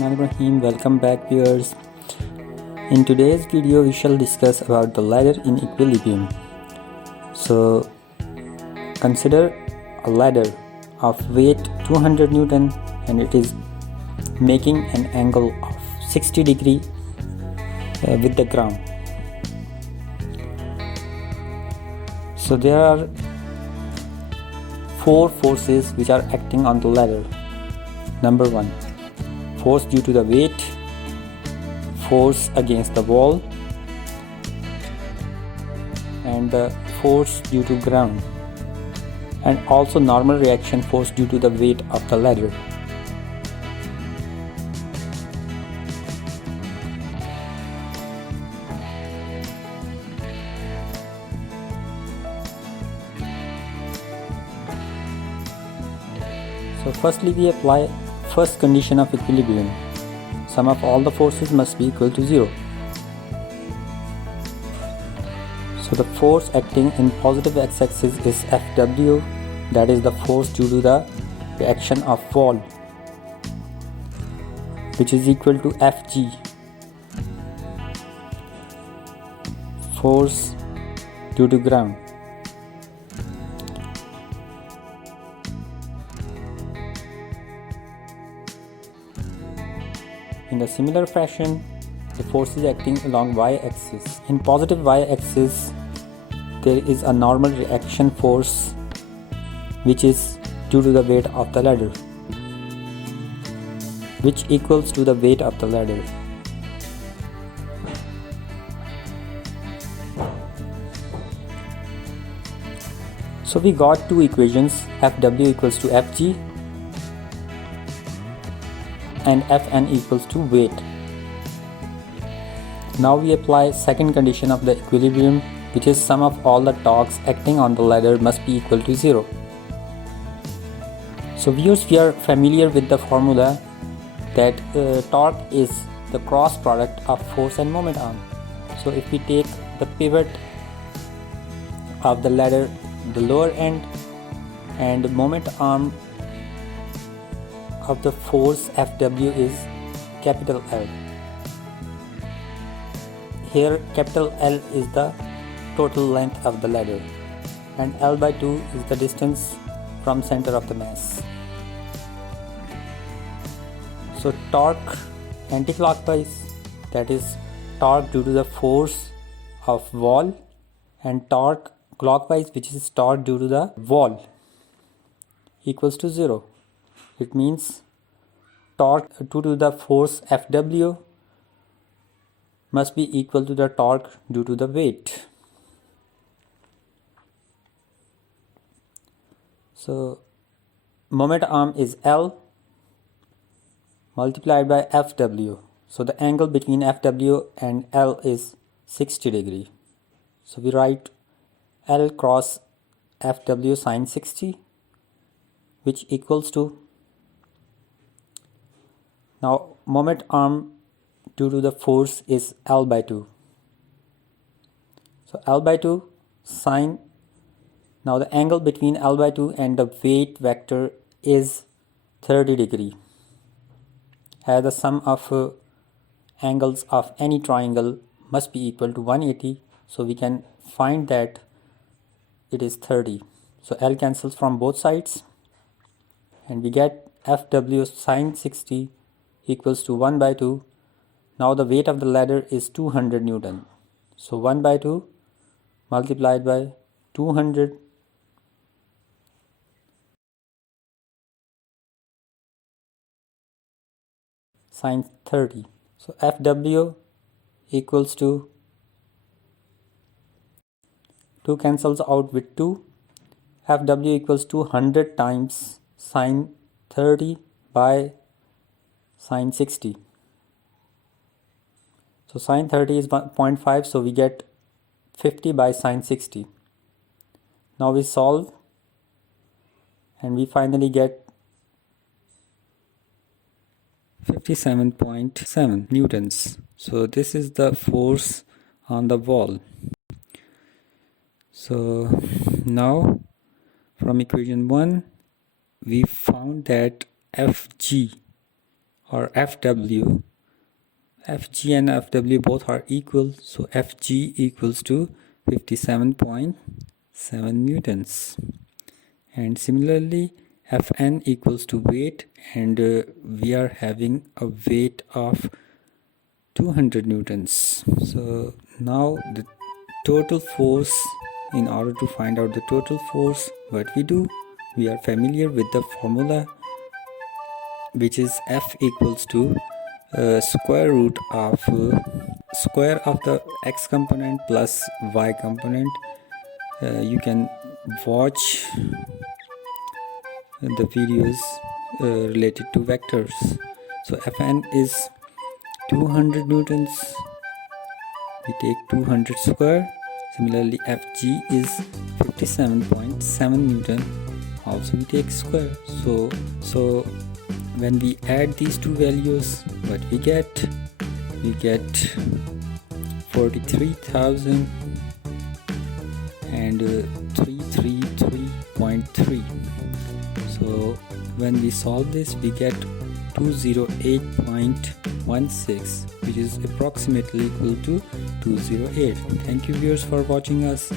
Bismillahirrahmanirrahim. Welcome back, viewers. In today's video we shall discuss about the ladder in equilibrium. So consider a ladder of weight 200 Newton and it is making an angle of 60 degree with the ground. So there are four forces which are acting on the ladder. Number one, force due to the weight, force against the wall, and the force due to ground, and also normal reaction force due to the weight of the ladder. So firstly we apply first condition of equilibrium. Sum of all the forces must be equal to 0. So the force acting in positive x-axis is Fw, that is the force due to the reaction of wall, which is equal to Fg, force due to ground. In a similar fashion, the force is acting along y-axis. In positive y-axis, there is a normal reaction force which is due to the weight of the ladder, which equals to the weight of the ladder. So we got two equations, Fw equals to Fg and Fn equals to weight. Now we apply second condition of the equilibrium, which is sum of all the torques acting on the ladder must be equal to 0. So viewers, we are familiar with the formula that torque is the cross product of force and moment arm. So if we take the pivot of the ladder, the lower end, and the moment arm of the force Fw is capital L. Here capital L is the total length of the ladder and L by 2 is the distance from center of the mass. So torque anti-clockwise, that is torque due to the force of wall, and torque clockwise, which is torque due to the wall, equals to 0. It means torque due to the force Fw must be equal to the torque due to the weight. So moment arm is L multiplied by Fw. So the angle between Fw and L is 60 degree. So we write L cross Fw sine 60, which equals to, now moment arm due to the force is L by 2. So L by 2 sine, now the angle between L by 2 and the weight vector is 30 degree. As the sum of angles of any triangle must be equal to 180, so we can find that it is 30. So L cancels from both sides and we get Fw sine 60 equals to 1 by 2. Now the weight of the ladder is 200 Newton. So 1 by 2 multiplied by 200 sine 30. So Fw equals to 2 cancels out with 2. Fw equals to 100 times sine 30 by sine 60. So sine 30 is 0.5, so we get 50 by sine 60. Now we solve and we finally get 57.7 newtons. So this is the force on the wall. So now from equation 1 we found that Fg or Fw, Fg and Fw both are equal, so Fg equals to 57.7 newtons. And similarly Fn equals to weight, and we are having a weight of 200 newtons. So now the total force, in order to find out the total force, what we do, we are familiar with the formula, which is F equals to square root of square of the x component plus y component. You can watch the videos related to vectors. So Fn is 200 newtons, we take 200 square. Similarly Fg is 57.7 newton, also we take square. So when we add these two values, what we get 43,000 and 333.3. so when we solve this, we get 208.16, which is approximately equal to 208. Thank you viewers for watching us.